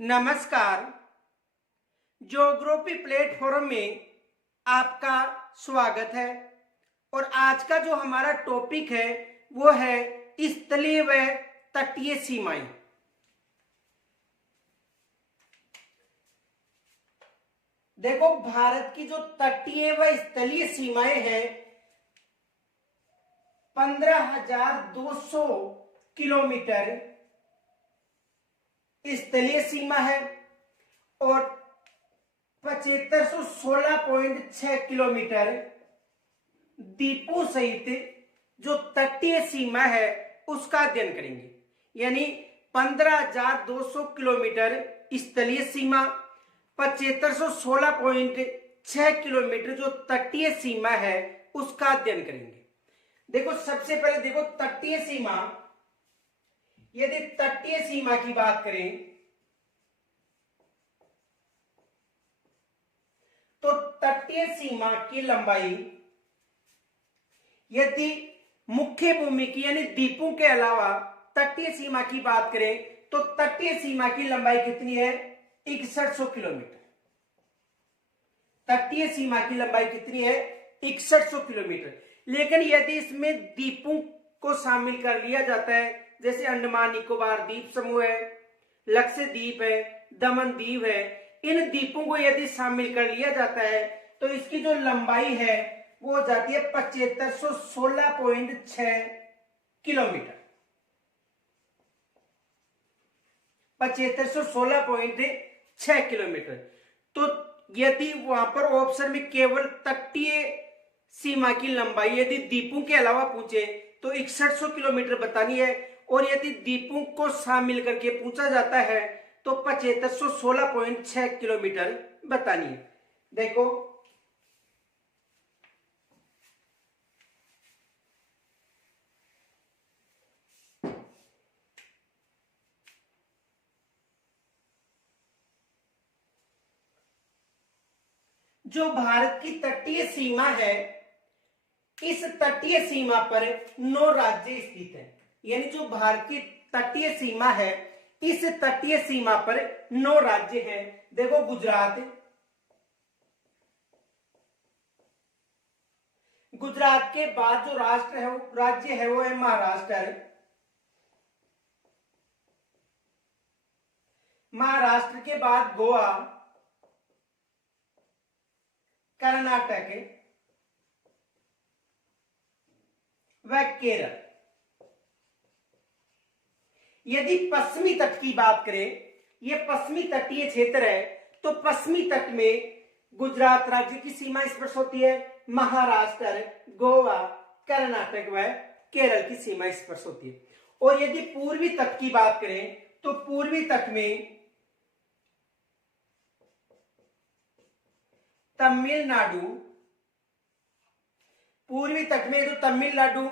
नमस्कार। Geography platform में आपका स्वागत है। और आज का जो हमारा टॉपिक है वो है स्थलीय व तटीय सीमाएं। देखो, भारत की जो तटीय व स्थलीय सीमाएं हैं 15,200 किलोमीटर स्थलीय सीमा है और 7516.6 किलोमीटर द्वीपों सहित जो तटीय सीमा है उसका अध्ययन करेंगे। यानी 15,200 किलोमीटर स्थलीय सीमा, 7516.6 किलोमीटर जो तटीय सीमा है उसका अध्ययन करेंगे। देखो, सबसे पहले देखो तटीय सीमा। यदि तटीय सीमा की बात करें तो तटीय सीमा की लंबाई, यदि मुख्य भूमि की यानी द्वीपों के अलावा तटीय सीमा की बात करें तो तटीय सीमा की लंबाई कितनी है? 6100 किलोमीटर। तटीय सीमा की लंबाई कितनी है? 6100 किलोमीटर। लेकिन यदि इसमें द्वीपों को शामिल कर लिया जाता है, जैसे अंडमान निकोबार द्वीप समूह है, लक्षद्वीप है, दमन द्वीप है, इन द्वीपों को यदि शामिल कर लिया जाता है तो इसकी जो लंबाई है वो हो जाती है 7516.6 किलोमीटर। 7516.6 किलोमीटर। तो यदि वहां पर ऑप्शन में केवल तटीय सीमा की लंबाई यदि द्वीपों के अलावा पूछे तो 6100 किलोमीटर बतानी है, और यदि द्वीपों को शामिल करके पूछा जाता है तो 7516.6 किलोमीटर बतानी है। देखो, जो भारत की तटीय सीमा है, इस तटीय सीमा पर 9 राज्य स्थित हैं। यानी जो भारत की तटीय सीमा है, इस तटीय सीमा पर 9 राज्य हैं। देखो, गुजरात के बाद जो राज्य है वो है महाराष्ट्र। महाराष्ट्र के बाद गोवा, कर्नाटक व केरल। यदि पश्चिमी तट की बात करें, यह पश्चिमी तटीय क्षेत्र है, तो पश्चिमी तट में गुजरात राज्य की सीमा स्पर्श होती है, महाराष्ट्र, गोवा, कर्नाटक व केरल की सीमा स्पर्श होती है। और यदि पूर्वी तट की बात करें तो पूर्वी तट में तमिलनाडु, पूर्वी तट में तो तमिलनाडु,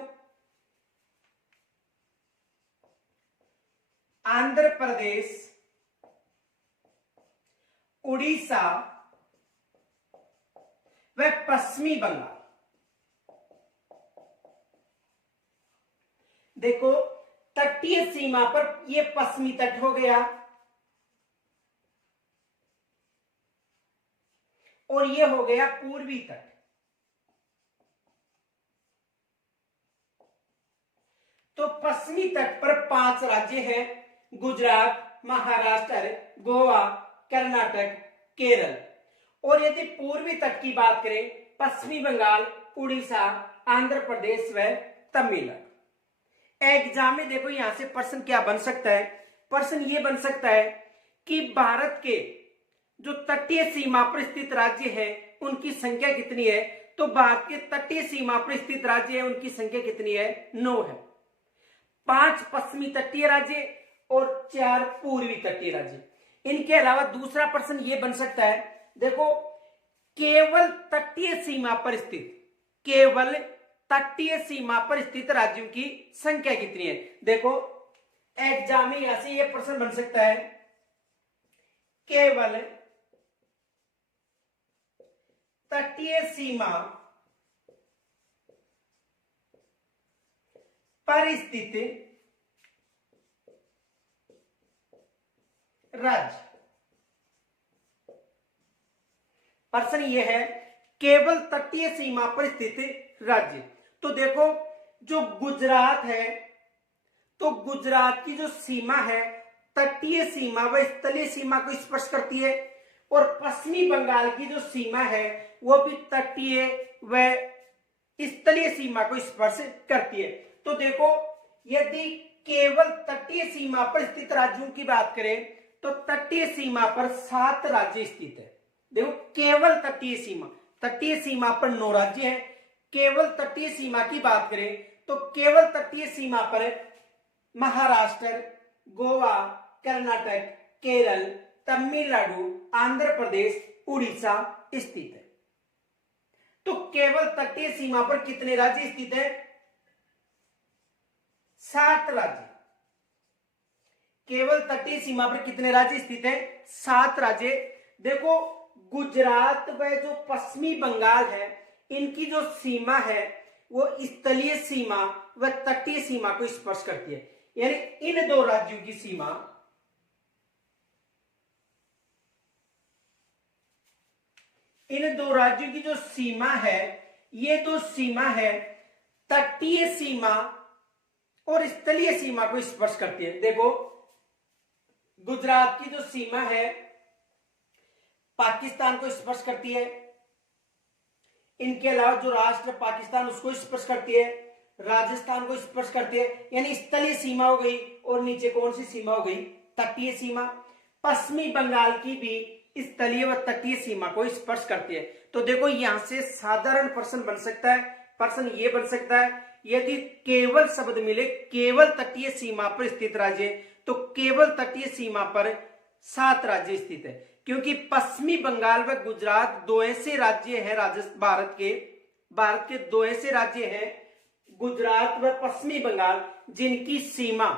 आंध्र प्रदेश, उड़ीसा व पश्चिमी बंगाल। देखो, तटीय सीमा पर यह पश्चिमी तट हो गया और यह हो गया पूर्वी तट। तो पश्चिमी तट पर 5 राज्य हैं, गुजरात, महाराष्ट्र, गोवा, कर्नाटक, केरल। और यदि पूर्वी तट की बात करें, पश्चिमी बंगाल, उड़ीसा, आंध्र प्रदेश व तमिलनाडु। एग्जाम में देखो यहां से प्रश्न क्या बन सकता है? प्रश्न ये बन सकता है कि भारत के जो तटीय सीमा पर स्थित राज्य है उनकी संख्या कितनी है? तो भारत के तटीय सीमा पर स्थित राज्य है उनकी संख्या कितनी है? 9 है। 5 पश्चिमी तटीय राज्य और 4 पूर्वी तटीय राज्य। इनके अलावा दूसरा प्रश्न यह बन सकता है, देखो, केवल तटीय सीमा पर स्थित राज्यों की संख्या कितनी है? देखो, एग्जाम में यहां से यह प्रश्न बन सकता है, केवल तटीय सीमा पर स्थित राज्य। प्रश्न ये है केवल तटीय सीमा पर स्थित राज्य। तो देखो जो गुजरात है, तो गुजरात की जो सीमा है तटीय सीमा व स्थलीय सीमा को स्पर्श करती है, और पश्चिमी बंगाल की जो सीमा है वो भी तटीय व स्थलीय सीमा को स्पर्श करती है। तो देखो यदि केवल तटीय सीमा पर स्थित राज्यों की बात करें तो तटीय सीमा पर 7 राज्य स्थित है। देखो केवल तटीय सीमा पर 9 राज्य हैं। केवल तटीय सीमा की बात करें तो केवल तटीय सीमा पर महाराष्ट्र, गोवा, कर्नाटक, केरल, तमिलनाडु, आंध्र प्रदेश, उड़ीसा स्थित है। तो केवल तटीय सीमा पर कितने राज्य स्थित है? 7 राज्य। केवल तटीय सीमा पर कितने राज्य स्थित है? 7 राज्य। देखो गुजरात व जो पश्चिमी बंगाल है इनकी जो सीमा है वो स्थलीय सीमा व तटीय सीमा को स्पर्श करती है। यानी इन 2 राज्यों की सीमा इन 2 राज्यों की जो सीमा है ये 2 सीमा है तटीय सीमा और स्थलीय सीमा को स्पर्श करती है। देखो गुजरात की जो सीमा है पाकिस्तान को स्पर्श करती है, इनके अलावा जो राष्ट्र पाकिस्तान उसको स्पर्श करती है, राजस्थान को स्पर्श करती है, यानी स्थलीय सीमा हो गई। और नीचे कौन सी सीमा हो गई? तटीय सीमा। पश्चिमी बंगाल की भी स्थलीय व तटीय सीमा को स्पर्श करती है। तो देखो यहां से साधारण प्रश्न बन सकता है। प्रश्न ये बन सकता है यदि केवल शब्द मिले केवल तटीय सीमा पर स्थित राज्य, तो केवल तटीय सीमा पर 7 राज्य स्थित है, क्योंकि पश्चिमी बंगाल व गुजरात 2 ऐसे राज्य हैं भारत के 2 ऐसे राज्य हैं गुजरात व पश्चिमी बंगाल जिनकी सीमा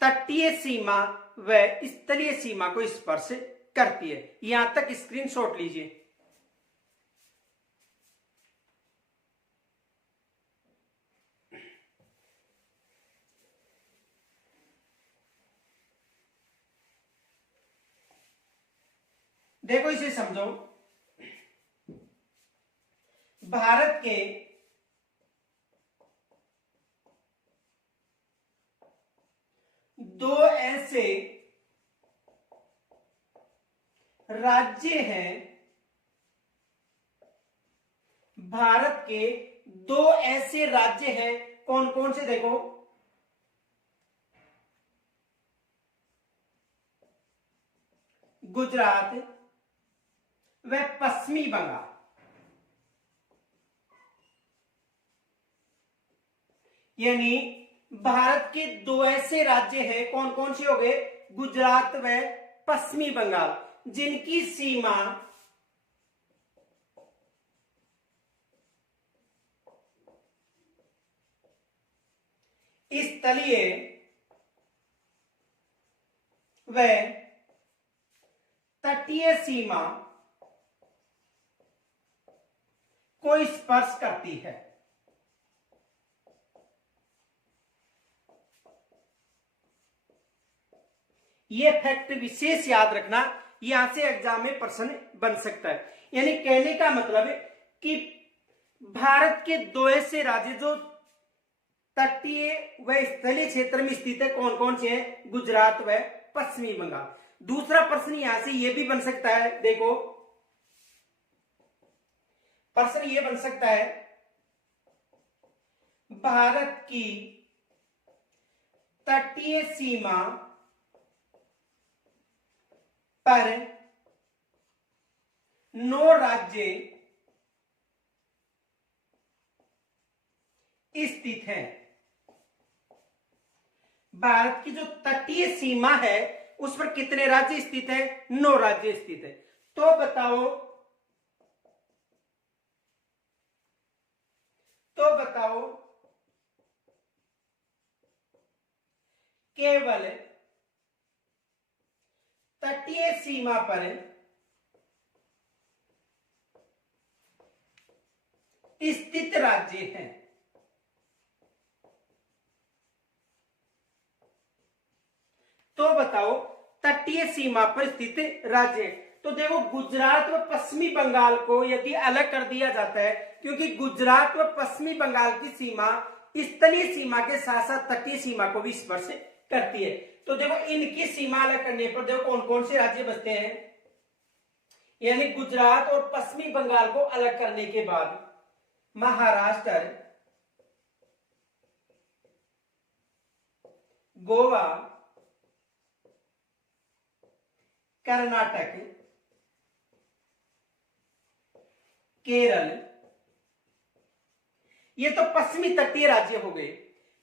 तटीय सीमा व स्थलीय सीमा को स्पर्श करती है। यहां तक स्क्रीनशॉट लीजिए। देखो इसे समझो। भारत के 2 ऐसे राज्य हैं, भारत के 2 ऐसे राज्य हैं, कौन कौन से? देखो गुजरात व पश्चिमी बंगाल। यानी भारत के 2 ऐसे राज्य हैं, कौन कौन से हो गए? गुजरात व पश्चिमी बंगाल, जिनकी सीमा स्थलीय व तटीय सीमा को स्पर्श करती है। यह फैक्ट विशेष याद रखना, यहां से एग्जाम में प्रश्न बन सकता है। यानी कहने का मतलब है कि भारत के 2 ऐसे राज्य जो तटीय व स्थलीय क्षेत्र में स्थित है, कौन कौन से हैं? गुजरात व पश्चिमी बंगाल। दूसरा प्रश्न यहां से यह भी बन सकता है। देखो प्रश्न यह बन सकता है भारत की तटीय सीमा पर 9 राज्य स्थित हैं। भारत की जो तटीय सीमा है उस पर कितने राज्य स्थित है? 9 राज्य स्थित है। तो बताओ केवल तटीय सीमा पर स्थित राज्य हैं। तो बताओ तटीय सीमा पर स्थित राज्य। तो देखो गुजरात व पश्चिमी बंगाल को यदि अलग कर दिया जाता है, क्योंकि गुजरात व पश्चिमी बंगाल की सीमा स्थलीय सीमा के साथ साथ तटीय सीमा को भी स्पर्श करती है। तो देखो इनकी सीमा अलग करने पर देखो कौन कौन से राज्य बचते हैं, यानी गुजरात और पश्चिमी बंगाल को अलग करने के बाद महाराष्ट्र, गोवा, कर्नाटक, केरल, ये तो पश्चिमी तटीय राज्य हो गए।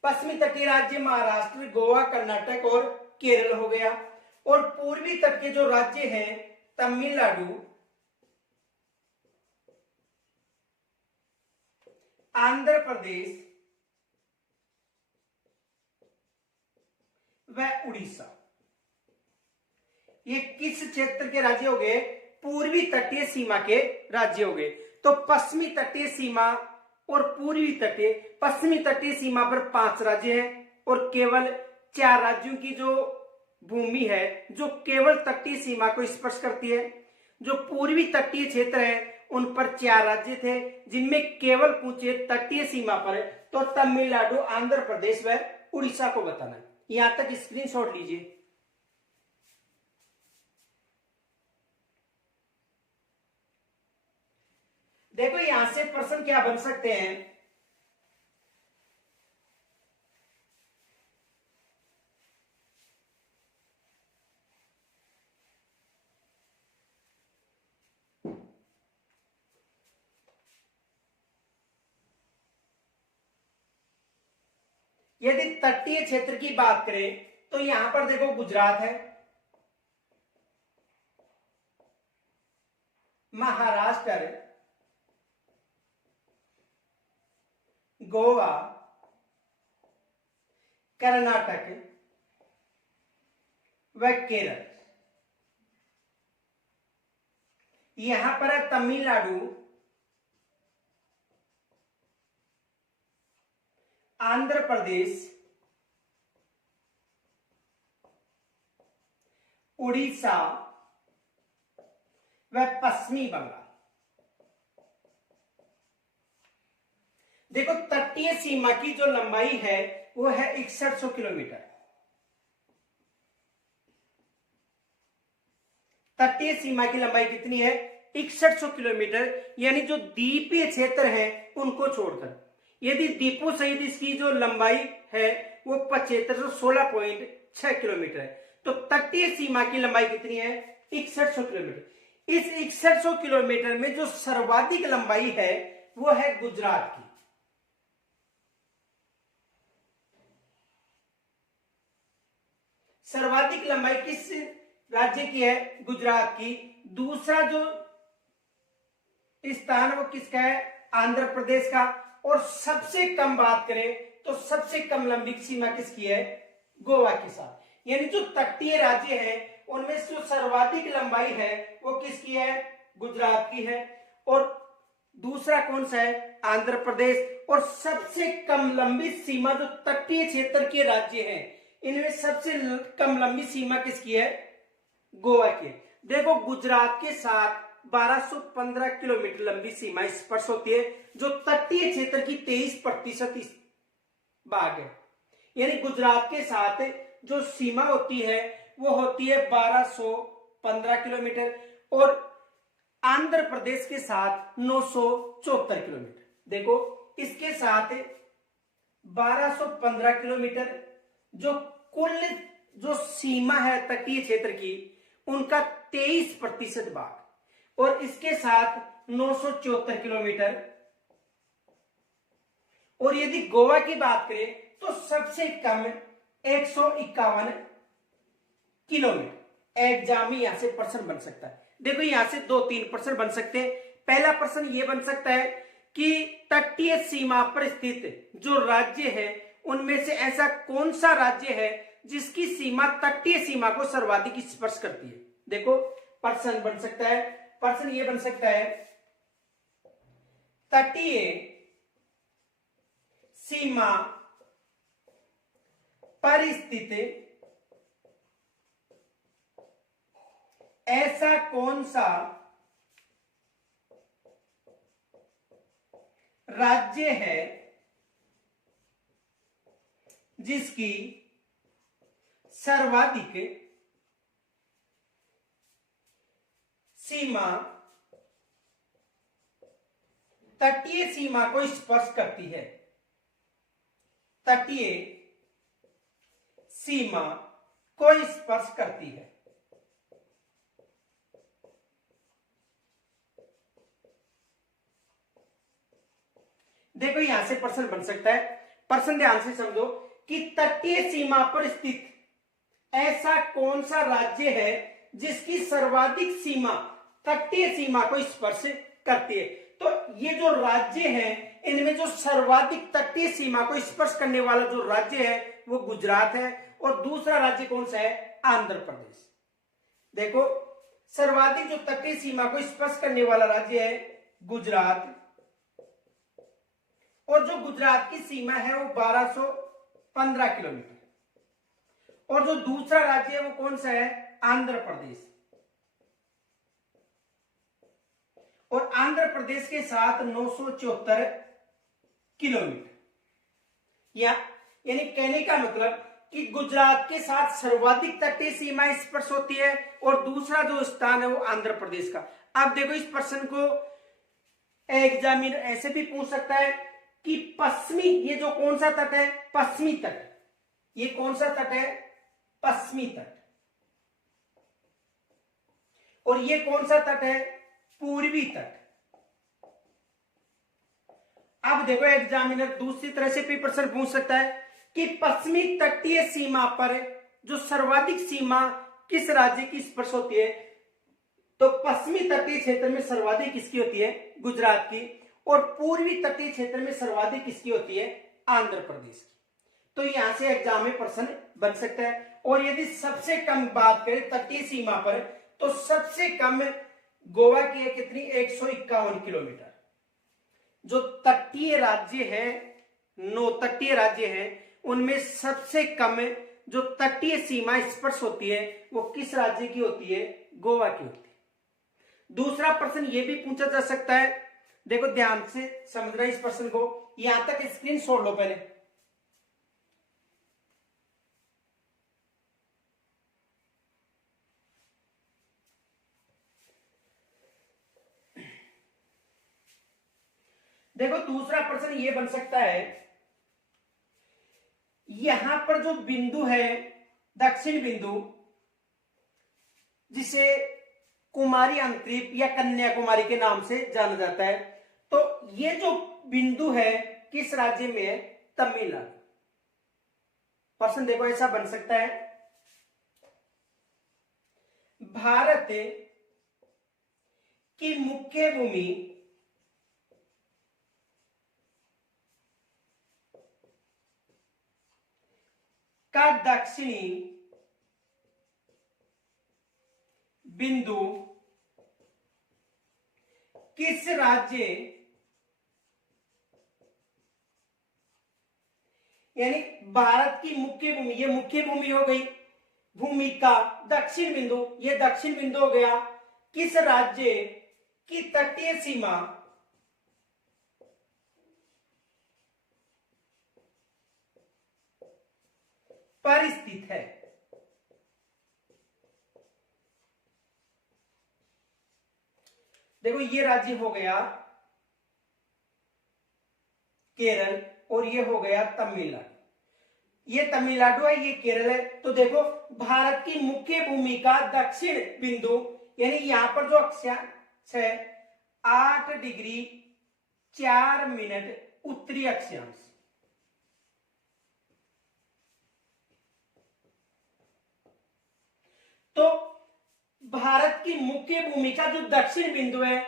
पश्चिमी तटीय राज्य महाराष्ट्र, गोवा, कर्नाटक और केरल हो गया। और पूर्वी तट के जो राज्य हैं तमिलनाडु, आंध्र प्रदेश व उड़ीसा, ये किस क्षेत्र के राज्य हो गए, पूर्वी तटीय सीमा के राज्य हो गए। तो पश्चिमी तटीय सीमा और पूर्वी तटीय, पश्चिमी तटीय सीमा पर 5 राज्य हैं और केवल 4 राज्यों की जो भूमि है जो केवल तटीय सीमा को स्पर्श करती है। जो पूर्वी तटीय क्षेत्र है उन पर 4 राज्य थे जिनमें केवल पूछे तटीय सीमा पर, तो तमिलनाडु, आंध्र प्रदेश व उड़ीसा को बताना है। यहां तक स्क्रीनशॉट लीजिए। देखो यहां से प्रश्न क्या बन सकते हैं, यदि तटीय क्षेत्र की बात करें तो यहां पर देखो गुजरात है, महाराष्ट्र, गोवा, कर्नाटक व केरल। यहां पर है तमिलनाडु, आंध्र प्रदेश, उड़ीसा व पश्चिमी बंगाल। देखो तटीय सीमा की जो लंबाई है वो है 6100 किलोमीटर। तटीय सीमा की लंबाई कितनी है, 6100 किलोमीटर, यानी जो द्वीपीय क्षेत्र है उनको छोड़कर। यदि द्वीपों सहित इसकी जो लंबाई है वो 7516.6 किलोमीटर है। तो तटीय सीमा की लंबाई कितनी है, 6100 किलोमीटर। इस 6100 किलोमीटर में जो सर्वाधिक लंबाई है वो है गुजरात की। सर्वाधिक लंबाई किस राज्य की है, गुजरात की। दूसरा जो स्थान वो किसका है, आंध्र प्रदेश का। और सबसे कम बात करें तो सबसे कम लंबी सीमा किसकी है, गोवा के साथ। यानी जो तटीय राज्य है उनमें जो सर्वाधिक लंबाई है वो किसकी है, गुजरात की है। और दूसरा कौन सा है, आंध्र प्रदेश। और सबसे कम लंबी सीमा जो तटीय क्षेत्र के राज्य हैं इनमें सबसे कम लंबी सीमा किसकी है, गोवा की। देखो गुजरात के साथ 1215 किलोमीटर लंबी सीमा स्पर्श होती है, जो तटीय क्षेत्र की 23% भाग है। यानी गुजरात के साथ जो सीमा होती है वो होती है 1215 किलोमीटर और आंध्र प्रदेश के साथ 974 किलोमीटर। देखो इसके साथ 1215 किलोमीटर जो कुल जो सीमा है तटीय क्षेत्र की उनका 23% भाग, और इसके साथ 974 किलोमीटर। और यदि गोवा की बात करें तो सबसे कम 151 किलोमीटर। एग्जाम में यहां से प्रश्न बन सकता है। देखो यहां से 2-3 प्रश्न बन सकते हैं। पहला प्रश्न यह बन सकता है कि तटीय सीमा पर स्थित जो राज्य है उनमें से ऐसा कौन सा राज्य है जिसकी सीमा तटीय सीमा को सर्वाधिक स्पर्श करती है। देखो प्रश्न बन सकता है, प्रश्न ये बन सकता है तटीय सीमा पर स्थित ऐसा कौन सा राज्य है जिसकी सर्वाधिक सीमा तटीय सीमा को स्पर्श करती है? तटीय सीमा को स्पर्श करती है। देखो यहां से प्रश्न बन सकता है। प्रश्न ध्यान से समझो कि तटीय सीमा पर स्थित ऐसा कौन सा राज्य है जिसकी सर्वाधिक सीमा तटीय सीमा को स्पर्श करती है। तो ये जो राज्य है इनमें जो सर्वाधिक तटीय सीमा को स्पर्श करने वाला जो राज्य है वो गुजरात है, और दूसरा राज्य कौन सा है? आंध्र प्रदेश। देखो सर्वाधिक जो तटीय सीमा को स्पर्श करने वाला राज्य है गुजरात, और जो गुजरात की सीमा है वो 1215 किलोमीटर, और जो दूसरा राज्य है वो कौन सा है? आंध्र प्रदेश। और आंध्र प्रदेश के साथ 974 किलोमीटर। यानी कहने का मतलब कि गुजरात के साथ सर्वाधिक तटीय सीमा स्पर्श होती है, और दूसरा जो स्थान है वो आंध्र प्रदेश का। अब देखो इस प्रश्न को एग्जामिनर ऐसे भी पूछ सकता है कि पश्चिमी, ये जो कौन सा तट है? पश्चिमी तट। ये कौन सा तट है? पश्चिमी तट। और ये कौन सा तट है? पूर्वी तट। अब देखो एग्जामिनर दूसरी तरह से भी प्रश्न पूछ सकता है कि पश्चिमी तटीय सीमा पर जो सर्वाधिक सीमा किस राज्य की स्पर्श होती है? तो पश्चिमी तटीय क्षेत्र में सर्वाधिक किसकी होती है? गुजरात की। और पूर्वी तटीय क्षेत्र में सर्वाधिक किसकी होती है? आंध्र प्रदेश की। तो यहां से एग्जाम में प्रश्न बन सकता है। और यदि सबसे कम बात करें तटीय सीमा पर, तो सबसे कम गोवा की है कितनी? 151 किलोमीटर। जो तटीय राज्य है, 9 तटीय राज्य हैं, उनमें सबसे कम जो तटीय सीमा स्पर्श होती है वो किस राज्य की होती है? गोवा की होती है। दूसरा प्रश्न ये भी पूछा जा सकता है, देखो ध्यान से समझना इस प्रश्न को, यहां तक स्क्रीन छोड़ लो पहले। देखो दूसरा प्रश्न ये बन सकता है, यहां पर जो बिंदु है दक्षिण बिंदु, जिसे कुमारी अंतरीप या कन्याकुमारी के नाम से जाना जाता है, तो ये जो बिंदु है किस राज्य में है? तमिलनाडु। प्रश्न देखो ऐसा बन सकता है, भारत की मुख्य भूमि का दक्षिणी बिंदु किस राज्य, यानी भारत की मुख्य भूमि, ये मुख्य भूमि हो गई, भूमि का दक्षिण बिंदु, ये दक्षिण बिंदु हो गया, किस राज्य की तटीय सीमा पर स्थित है? देखो ये राज्य हो गया केरल, और ये हो गया तमिलनाडु। ये तमिलनाडु है, ये केरल है। तो देखो भारत की मुख्य भूमि का दक्षिण बिंदु, यानी यहां पर जो अक्षांश है 8 डिग्री 4 मिनट उत्तरी अक्षांश, तो भारत की मुख्य भूमि का जो दक्षिण बिंदु है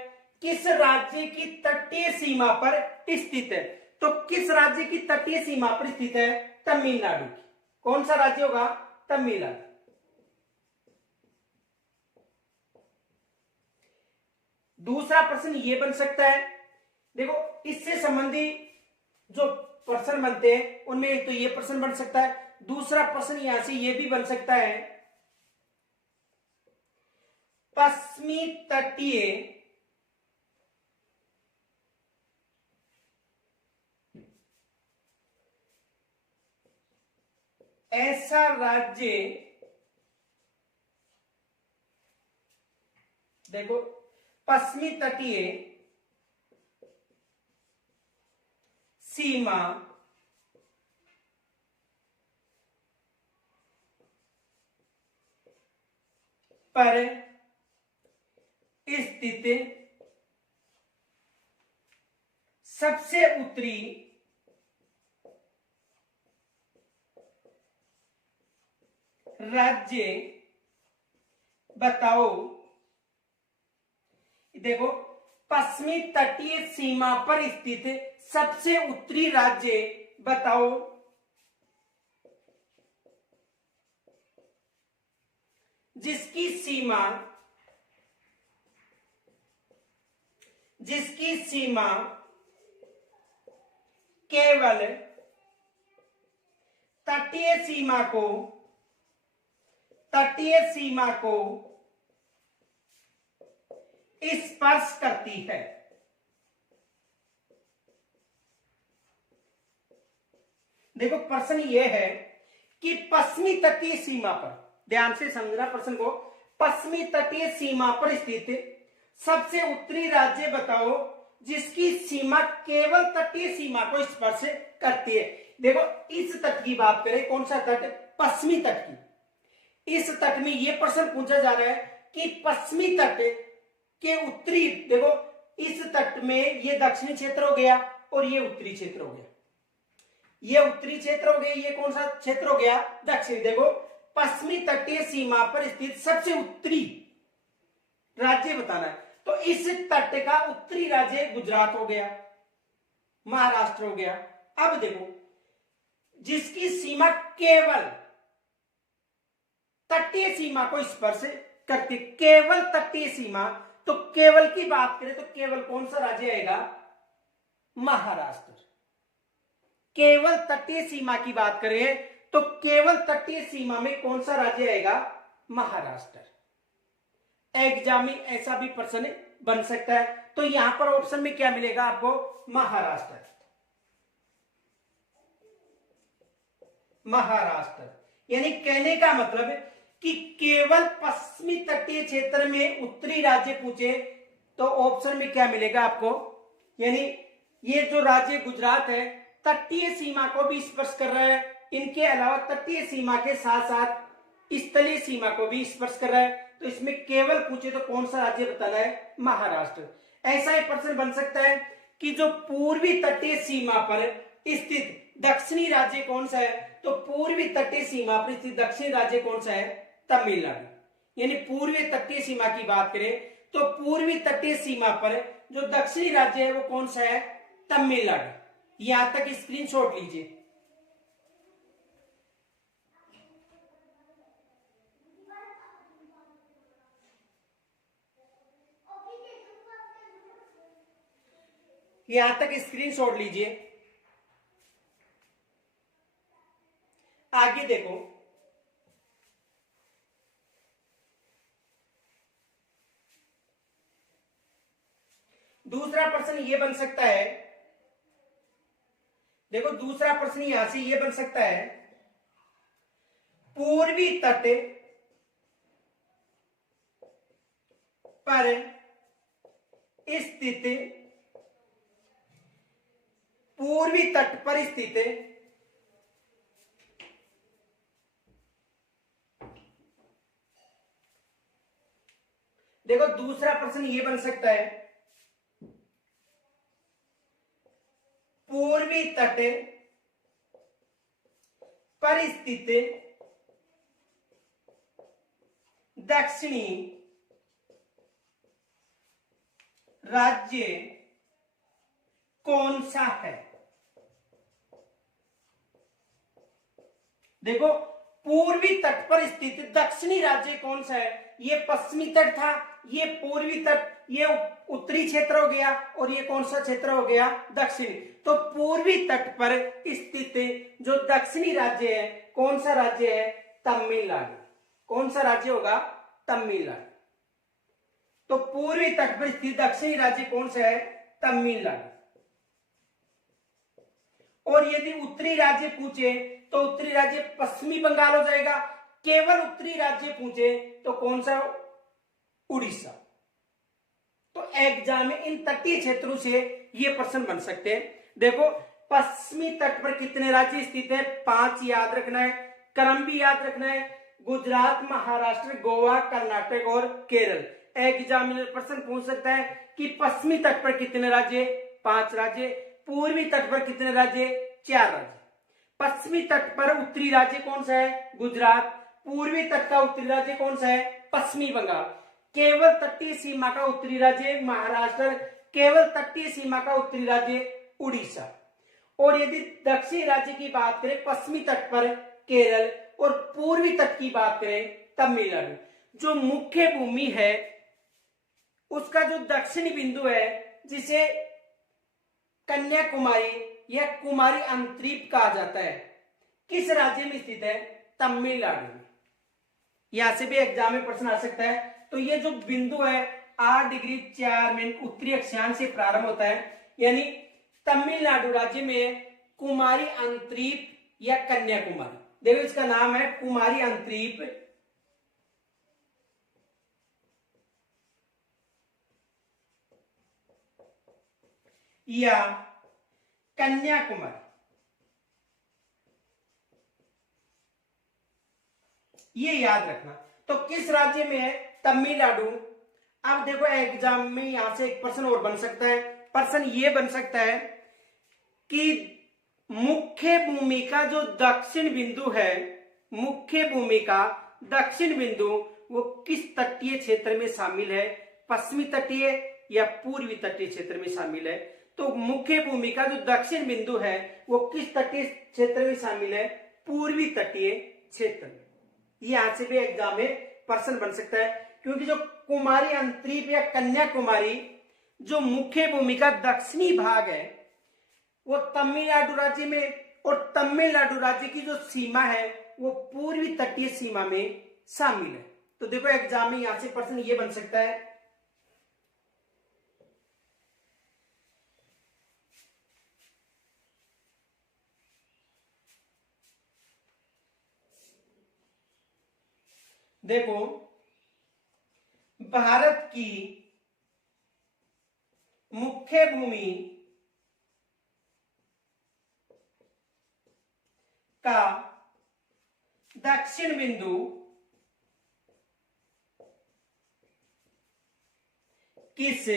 किस राज्य की तटीय सीमा पर स्थित है? तो किस राज्य की तटीय सीमा पर स्थित है? तमिलनाडु की। कौन सा राज्य होगा? तमिलनाडु। दूसरा प्रश्न ये बन सकता है, देखो इससे संबंधित जो प्रश्न बनते हैं उनमें एक तो ये प्रश्न बन सकता है, दूसरा प्रश्न यहां से ये भी बन सकता है पश्चिमी तटीय ऐसा राज्य, देखो पश्चिमी तटीय सीमा पर स्थित सबसे उत्तरी राज्य बताओ। देखो पश्चिमी तटीय सीमा पर स्थित सबसे उत्तरी राज्य बताओ जिसकी सीमा केवल तटीय सीमा को स्पर्श करती है। देखो प्रश्न यह है कि पश्चिमी तटीय सीमा पर, ध्यान से समझना प्रश्न को, पश्चिमी तटीय सीमा पर स्थित सबसे उत्तरी राज्य बताओ जिसकी सीमा केवल तटीय सीमा को स्पर्श करती है। देखो इस तट की बात करें, कौन सा तट? पश्चिमी तट की। इस तट में यह प्रश्न पूछा जा रहा है कि पश्चिमी तट के उत्तरी, देखो इस तट में ये दक्षिणी क्षेत्र हो गया और ये उत्तरी क्षेत्र हो गया, ये उत्तरी क्षेत्र हो गया, ये कौन सा क्षेत्र हो गया? दक्षिणी। देखो पश्चिमी तटीय सीमा पर स्थित सबसे उत्तरी राज्य बताना है, तो इस तट का उत्तरी राज्य गुजरात हो गया, महाराष्ट्र हो गया। अब देखो जिसकी सीमा केवल तटीय सीमा को स्पर्श करती, केवल तटीय सीमा, तो केवल की बात करें तो केवल कौन सा राज्य आएगा? महाराष्ट्र। केवल तटीय सीमा की बात करें तो केवल तटीय सीमा में कौन सा राज्य आएगा? महाराष्ट्र। एग्जाम में ऐसा भी प्रश्न बन सकता है, तो यहां पर ऑप्शन में क्या मिलेगा आपको? महाराष्ट्र। महाराष्ट्र यानी कहने का मतलब कि केवल पश्चिमी तटीय क्षेत्र में उत्तरी राज्य पूछे तो ऑप्शन में क्या मिलेगा आपको? यानी ये जो राज्य गुजरात है तटीय सीमा को भी स्पर्श कर रहा है, इनके अलावा तटीय सीमा के साथ साथ स्थलीय सीमा को भी स्पर्श कर रहा है, तो इसमें केवल पूछे तो कौन सा राज्य बताना है? महाराष्ट्र। ऐसा ही प्रश्न बन सकता है कि जो पूर्वी तटीय सीमा पर स्थित दक्षिणी राज्य कौन सा है? तो पूर्वी तटीय सीमा पर स्थित दक्षिणी राज्य कौन सा है? तमिलनाडु। यानी पूर्वी तटीय सीमा की बात करें तो पूर्वी तटीय सीमा पर जो दक्षिणी राज्य है वो कौन सा है? तमिलनाडु। यहां तक स्क्रीनशॉट लीजिए। यहां तक स्क्रीनशॉट लीजिए। आगे देखो, दूसरा प्रश्न ये बन सकता है, देखो दूसरा प्रश्न यहां से ये बन सकता है, पूर्वी तट पर स्थित, पूर्वी तट पर स्थित देखो दूसरा प्रश्न ये बन सकता है, पूर्वी तट पर स्थित दक्षिणी राज्य कौन सा है? देखो पूर्वी तट पर स्थित दक्षिणी राज्य कौन सा है? ये पश्चिमी तट था, ये पूर्वी तट, ये उत्तरी क्षेत्र हो गया और ये कौन सा क्षेत्र हो गया? दक्षिणी। तो पूर्वी तट पर स्थित जो दक्षिणी राज्य है कौन सा राज्य है? तमिलनाडु। कौन सा राज्य होगा? तमिलनाडु। तो पूर्वी तट पर स्थित दक्षिणी राज्य कौन सा है? तमिलनाडु। और यदि उत्तरी राज्य पूछे तो उत्तरी राज्य पश्चिमी बंगाल हो जाएगा। केवल उत्तरी राज्य पूछे तो कौन सा? उड़ीसा। तो एग्जाम में इन तटीय क्षेत्रों से ये प्रश्न बन सकते हैं। देखो पश्चिमी तट पर कितने राज्य स्थित है? 5 याद रखना है। क्रम भी याद रखना है, गुजरात, महाराष्ट्र, गोवा, कर्नाटक और केरल। एग्जामिनर प्रश्न पूछ सकता है कि पश्चिमी तट पर कितने राज्य? 5 राज्य। पूर्वी तट पर कितने राज्य? 4 राज्य। पश्चिमी तट पर उत्तरी राज्य कौन सा है? गुजरात। पूर्वी तट का उत्तरी राज्य कौन सा है? पश्चिमी बंगाल। केवल तटीय सीमा का उत्तरी राज्य महाराष्ट्र। केवल तटीय सीमा का उत्तरी राज्य उड़ीसा। और यदि दक्षिणी राज्य की बात करें पश्चिमी तट पर केरल और पूर्वी तट की बात करें तमिलनाडु। जो मुख्य भूमि है उसका जो दक्षिणी बिंदु है जिसे कन्याकुमारी या कुमारी अंतरीप कहा जाता है, किस राज्य में स्थित है? तमिलनाडु में। यहां से भी एग्जाम में प्रश्न आ सकता है। तो ये जो बिंदु है 8 डिग्री 4 मिनट उत्तरी अक्षांश से प्रारंभ होता है, यानी तमिलनाडु राज्य में कुमारी अंतरीप या कन्याकुमारी। देखो इसका नाम है कुमारी अंतरीप या कन्याकुमारी, ये याद रखना। तो किस राज्य में है? तमिलनाडु। अब देखो एग्जाम में यहां से एक प्रश्न और बन सकता है। प्रश्न ये बन सकता है कि मुख्य भूमि का जो दक्षिण बिंदु है, मुख्य भूमि का दक्षिण बिंदु वो किस तटीय क्षेत्र में शामिल है? पश्चिमी तटीय या पूर्वी तटीय क्षेत्र में शामिल है? तो मुख्य भूमि का जो दक्षिण बिंदु है वो किस तटीय क्षेत्र में शामिल है? पूर्वी तटीय क्षेत्र में। यहां से भी एग्जाम में प्रश्न बन सकता है, क्योंकि जो कुमारी अंतरीप या कन्याकुमारी जो मुख्य भूमि का दक्षिणी भाग है वो तमिलनाडु राज्य में, और तमिलनाडु राज्य की जो सीमा है वो पूर्वी तटीय सीमा में शामिल है। तो देखो एग्जाम में यहां से प्रश्न ये बन सकता है। देखो भारत की मुख्य भूमि का दक्षिण बिंदु किस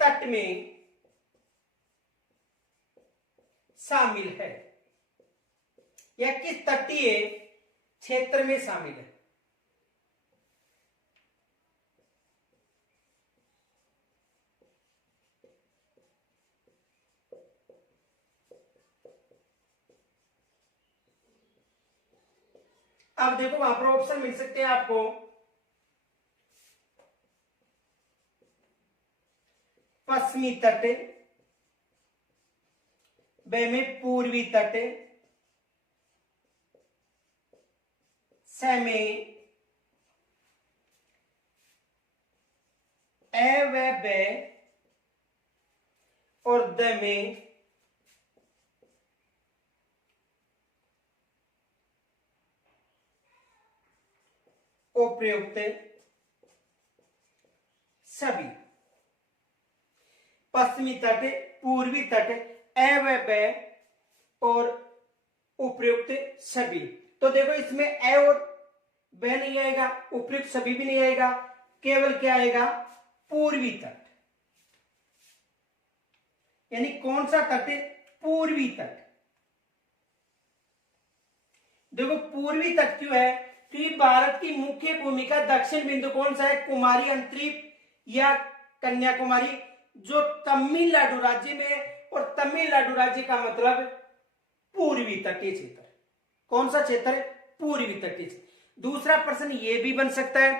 तट में शामिल है या किस तटीय क्षेत्र में शामिल है? अब देखो वहां पर ऑप्शन मिल सकते हैं आपको। पश्चिमी तट, ब में पूर्वी तट, स में ए व ब और द में उपयुक्त सभी। पश्चिमी तट, पूर्वी तट, ए व ब और उपयुक्त सभी। तो देखो इसमें ए और ब नहीं आएगा, उपयुक्त सभी भी नहीं आएगा, केवल क्या आएगा? पूर्वी तट। यानी कौन सा तट? पूर्वी तट। देखो पूर्वी तट क्यों है? क्योंकि भारत की मुख्य भूमि का दक्षिण बिंदु कौन सा है? कुमारी अंतरीप या कन्याकुमारी, जो तमिलनाडु राज्य में, और तमिलनाडु राज्य का मतलब पूर्वी तटीय क्षेत्र। कौन सा क्षेत्र? पूर्वी तटीय क्षेत्र। दूसरा प्रश्न ये भी बन सकता है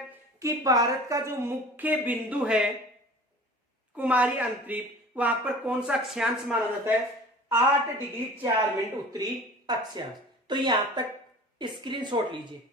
कि भारत का जो मुख्य बिंदु है कुमारी अंतरीप, वहां पर कौन सा अक्षांश माना जाता है? 8 डिग्री 4 मिनट उत्तरी अक्षांश। तो यहां तक स्क्रीनशॉट लीजिए।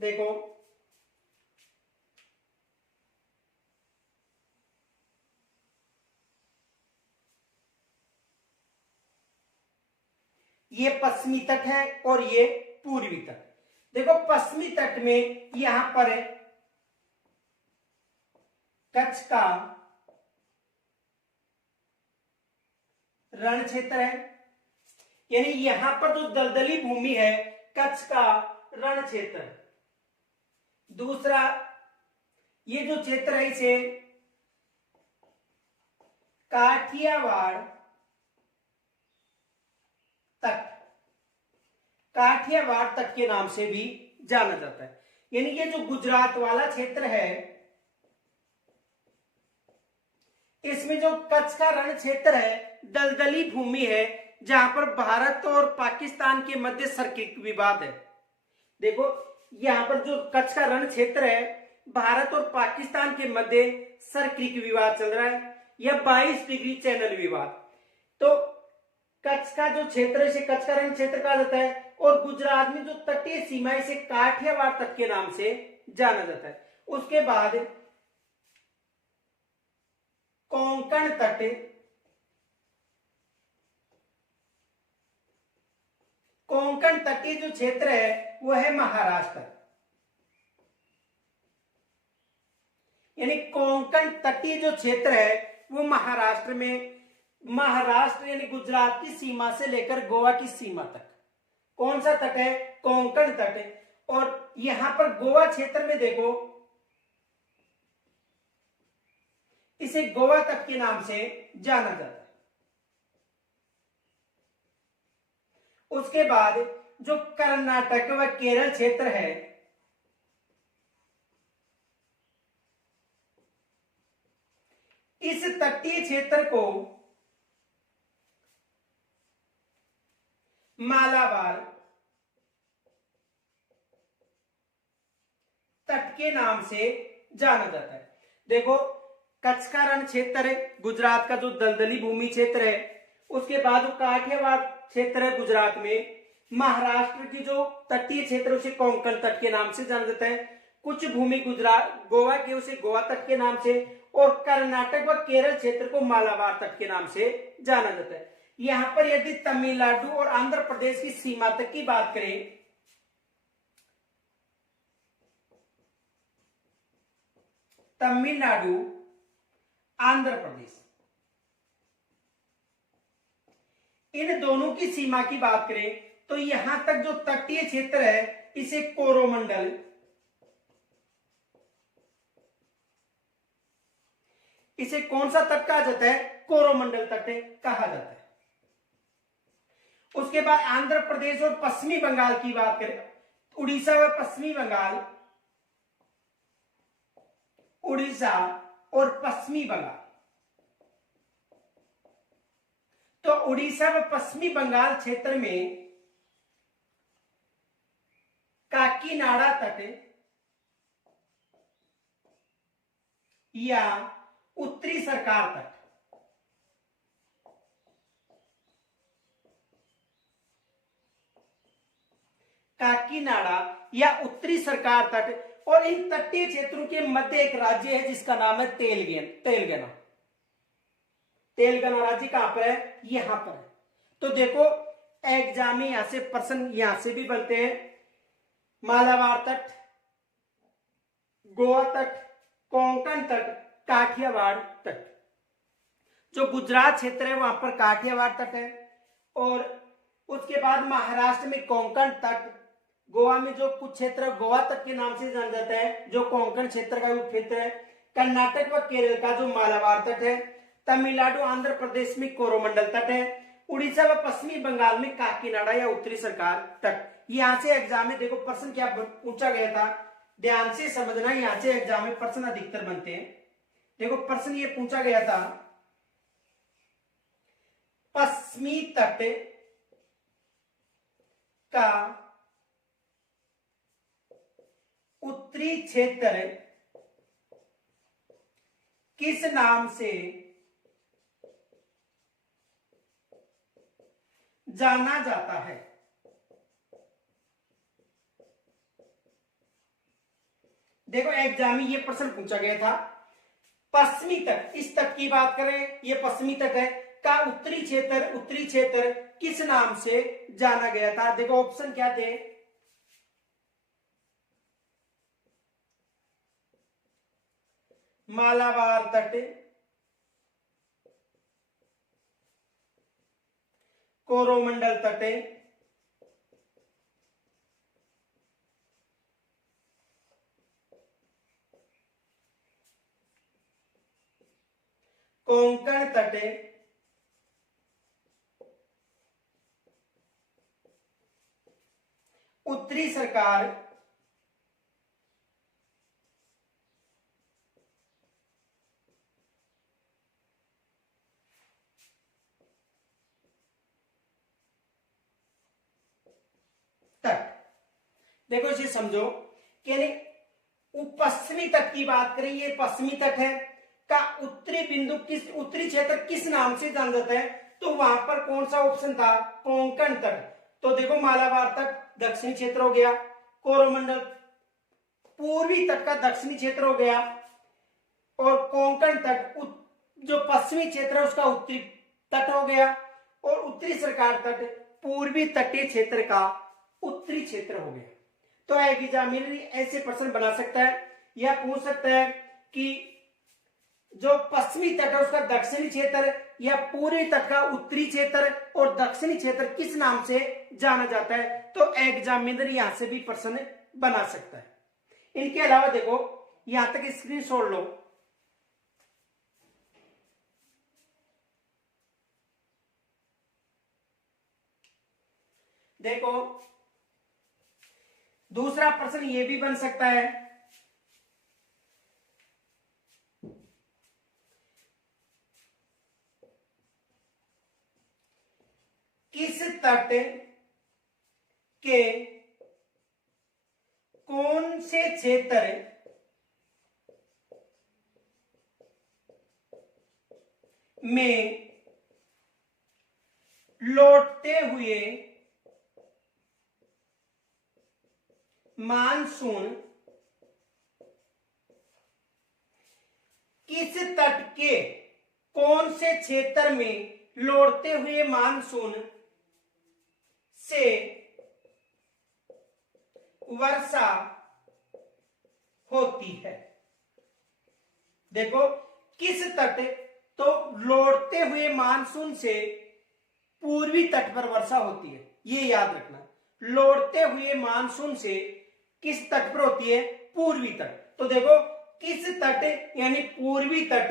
देखो ये पश्चिमी तट है और ये पूर्वी तट। देखो पश्चिमी तट में यहां पर है कच्छ का रण क्षेत्र है, यानी यहां पर जो दलदली भूमि है कच्छ का रण क्षेत्र। दूसरा ये जो क्षेत्र है इसे काठियावाड़ तट, काठियावाड़ तट के नाम से भी जाना जाता है। यानी ये जो गुजरात वाला क्षेत्र है इसमें जो कच्छ का रण क्षेत्र है दलदली भूमि है जहां पर भारत और पाकिस्तान के मध्य सर्किट विवाद है। देखो यहां पर जो कच्छ का रण क्षेत्र है भारत और पाकिस्तान के मध्य सर्किट विवाद चल रहा है, यह 22 डिग्री चैनल विवाद। तो कच्छ का जो क्षेत्र है इसे कच्छ का रण क्षेत्र कहा जाता है और गुजरात में जो तटीय सीमा है इसे काठियावाड़ तट के नाम से जाना जाता है। उसके बाद कोंकण तट, कोंकण तटीय जो क्षेत्र है वो है महाराष्ट्र, यानी कोंकण तटीय जो क्षेत्र है वो महाराष्ट्र में, महाराष्ट्र यानी गुजरात की सीमा से लेकर गोवा की सीमा तक। कौन सा तट है? कोंकण तट है। और यहां पर गोवा क्षेत्र में देखो इसे गोवा तट के नाम से जाना जाता है। उसके बाद जो कर्नाटक व केरल क्षेत्र है इस तटीय क्षेत्र को मालाबार तट के नाम से जाना जाता है। देखो कच्छ का रण क्षेत्र है गुजरात का जो दलदली भूमि क्षेत्र है, उसके बाद जो काठियावाड़ क्षेत्र है गुजरात में, महाराष्ट्र की जो तटीय क्षेत्र उसे कोंकण तट के नाम से जाना जाता है, कुछ भूमि गुजरात गोवा के उसे गोवा तट के नाम से, और कर्नाटक व केरल क्षेत्र को मालाबार तट के नाम से जाना जाता है। यहां पर यदि तमिलनाडु और आंध्र प्रदेश की सीमा तक की बात करें तमिलनाडु आंध्र प्रदेश इन दोनों की सीमा की बात करें तो यहां तक जो तटीय क्षेत्र है इसे कोरोमंडल, इसे कौन सा तट कहा जाता है? कोरोमंडल तट कहा जाता है। उसके बाद आंध्र प्रदेश और पश्चिमी बंगाल की बात करें, उड़ीसा व पश्चिमी बंगाल, उड़ीसा और पश्चिमी बंगाल, तो उड़ीसा व पश्चिमी बंगाल क्षेत्र में काकीनाडा तट या उत्तरी सरकार तट, काकीनाडा या उत्तरी सरकार तट, और इन तटीय क्षेत्रों के मध्य एक राज्य है जिसका नाम है तेलंगाना। तेलंगाना राज्य कहां पर है? यहां पर है। तो देखो एग्जाम में यहां से प्रश्न यहां से भी बनते हैं, मालाबार तट, गोवा तट, कोंकण तट, काठियावाड़ तट। जो गुजरात क्षेत्र है वहां पर काठियावाड़ तट है, और उसके बाद महाराष्ट्र में कोंकण तट, गोवा में जो कुछ क्षेत्र गोवा तट के नाम से जाना जाता है जो कोंकण क्षेत्र का क्षेत्र है, कर्नाटक व केरल का जो मालाबार तट है, तमिलनाडु आंध्र प्रदेश में कोरोमंडल तट है, उड़ीसा व पश्चिमी बंगाल में काकीनाडा या उत्तरी सरकार तट। यहां से एग्जाम में देखो प्रश्न क्या पूछा गया था, ध्यान से समझना, यहां से एग्जाम में प्रश्न अधिकतर बनते हैं। देखो प्रश्न ये पूछा गया था, पश्चिमी तट का उत्तरी क्षेत्र किस नाम से जाना जाता है? देखो एग्जाम में ये प्रश्न पूछा गया था, पश्चिमी तट, इस तट की बात करें, ये पश्चिमी तट है, का उत्तरी क्षेत्र किस नाम से जाना गया था? देखो ऑप्शन क्या थे, मालाबार तट, कोरोमंडल तट, कोंकण तट, उत्तरी सरकार, तट। देखो इसे समझो कि पश्चिमी तट की बात करें, ये पश्चिमी तट है, का उत्तरी बिंदु किस, उत्तरी क्षेत्र किस नाम से जाना जाता है? तो वहां पर कौन सा ऑप्शन था? कोंकण तट। तो देखो मालाबार तट दक्षिणी क्षेत्र हो गया, कोरोमंडल पूर्वी तट का दक्षिणी क्षेत्र हो गया, और कोंकण तट जो पश्चिमी क्षेत्र है उसका उत्तरी तट हो गया, और उत्तरी सरकार तट पूर्वी तटीय क्षेत्र का उत्तरी क्षेत्र हो गया। तो एग्जामिनर ऐसे प्रश्न बना सकता है, या पूछ सकता है कि जो पश्चिमी तट है उसका दक्षिणी क्षेत्र या पूर्वी तट का उत्तरी क्षेत्र और दक्षिणी क्षेत्र किस नाम से जाना जाता है? तो एग्जामिनर यहां से भी प्रश्न बना सकता है। इनके अलावा देखो यहां तक स्क्रीनशॉट लो, देखो दूसरा प्रश्न ये भी बन सकता है, किस तट के कौन से क्षेत्र में लौटते हुए मानसून, किस तट के कौन से क्षेत्र में लौटते हुए मानसून से वर्षा होती है? देखो किस तट, तो लौटते हुए मानसून से पूर्वी तट पर वर्षा होती है, ये याद रखना। लौटते हुए मानसून से किस तट पर होती है? पूर्वी तट। तो देखो किस तट यानी पूर्वी तट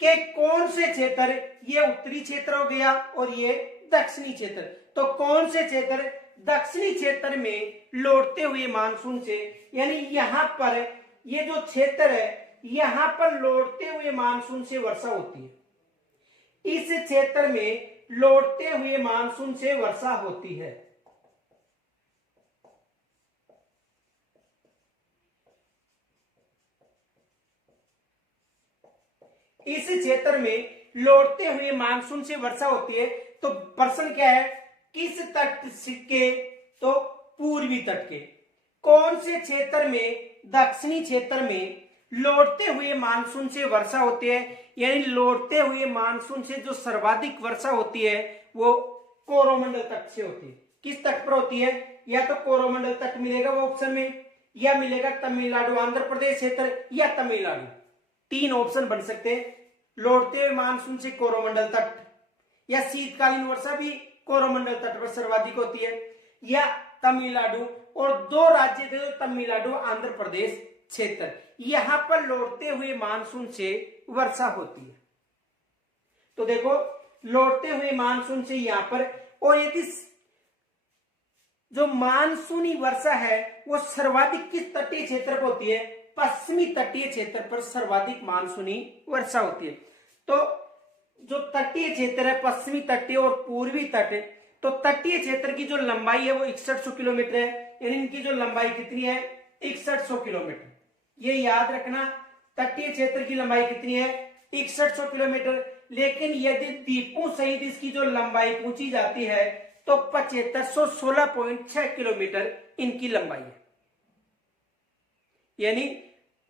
के कौन से क्षेत्र, ये उत्तरी क्षेत्र हो गया और ये दक्षिणी क्षेत्र। तो कौन से क्षेत्र? दक्षिणी क्षेत्र में लौटते हुए मानसून से, यानी यहां पर ये जो क्षेत्र है यहां पर लौटते हुए मानसून से वर्षा होती है, इस क्षेत्र में लौटते हुए मानसून से वर्षा होती है। इस क्षेत्र में लौटते हुए मानसून से वर्षा होती है। तो प्रश्न क्या है? किस तट के? तो पूर्वी तट के। कौन से क्षेत्र में? दक्षिणी क्षेत्र में लौटते हुए मानसून से वर्षा होती है, यानी लौटते हुए मानसून से जो सर्वाधिक वर्षा होती है वो कोरोमंडल तट से होती है। किस तट पर होती है? या तो कोरोमंडल तट मिलेगा वो ऑप्शन में, या मिलेगा तमिलनाडु आंध्र प्रदेश क्षेत्र या तमिलनाडु। तीन ऑप्शन बन सकते हैं, लौटते हुए मानसून से कोरोमंडल तट, या शीतकालीन वर्षा भी कोरोमंडल तट पर सर्वाधिक होती है, या तमिलनाडु। और दो राज्य थे, तमिलनाडु आंध्र प्रदेश क्षेत्र, यहां पर लौटते हुए मानसून से वर्षा होती है। तो देखो लौटते हुए मानसून से यहां पर, और यदि जो मानसूनी वर्षा है वो सर्वाधिक किस तटीय क्षेत्र पर होती है? पश्चिमी तटीय क्षेत्र पर सर्वाधिक मानसूनी वर्षा होती है। तो जो तटीय क्षेत्र है, पश्चिमी तटीय और पूर्वी तट, तो तटीय क्षेत्र की जो लंबाई है वो 6100 किलोमीटर है, यानी इनकी जो लंबाई कितनी है? 6100 किलोमीटर। ये याद रखना, तटीय क्षेत्र की लंबाई कितनी है? 6100 किलोमीटर। लेकिन यदि द्वीपों सहित इसकी जो लंबाई पूछी जाती है तो 7516.6 किलोमीटर इनकी लंबाई है। यानी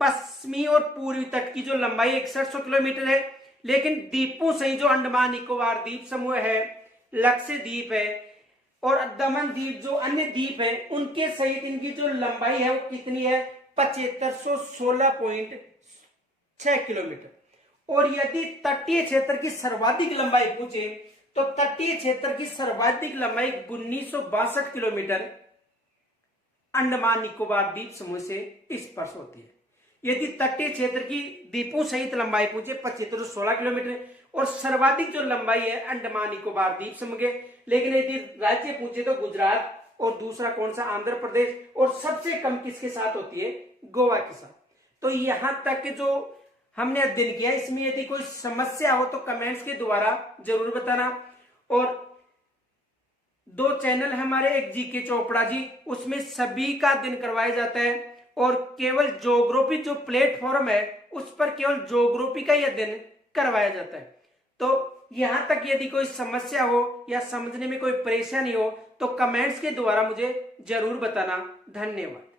पश्चिमी और पूर्वी तट की जो लंबाई 6100 किलोमीटर है। लेकिन द्वीपों सहित जो अंडमान निकोबार द्वीप समूह है, लक्षद्वीप है और दमन द्वीप जो अन्य द्वीप है, उनके सहित इनकी जो लंबाई है वो कितनी है? 7516.6 किलोमीटर। और यदि तटीय क्षेत्र की सर्वाधिक लंबाई पूछे तो तटीय क्षेत्र की सर्वाधिक लंबाई 1962 किलोमीटर अंडमान निकोबार द्वीप समूह से स्पर्श होती है। यदि तटीय क्षेत्र की द्वीपों सहित लंबाई पूछे 7516 किलोमीटर और सर्वाधिक जो लंबाई है अंडमान निकोबार द्वीप समूह के। लेकिन यदि राज्य पूछे तो गुजरात और दूसरा कौन सा? आंध्र प्रदेश। और सबसे कम किसके साथ होती है? गोवा के साथ। तो यहां तक जो हमने अध्ययन किया, इसमें यदि कोई समस्या हो तो कमेंट्स के द्वारा जरूर बताना। और 2 चैनल है हमारे, एक जीके चोपड़ा जी, उसमें सभी का अध्ययन करवाया जाता है और केवल ज्योग्राफी जो प्लेटफॉर्म है उस पर केवल ज्योग्राफी का ही अध्ययन करवाया जाता है। तो यहां तक यदि कोई समस्या हो या समझने में कोई परेशानी हो तो कमेंट्स के द्वारा मुझे जरूर बताना। धन्यवाद।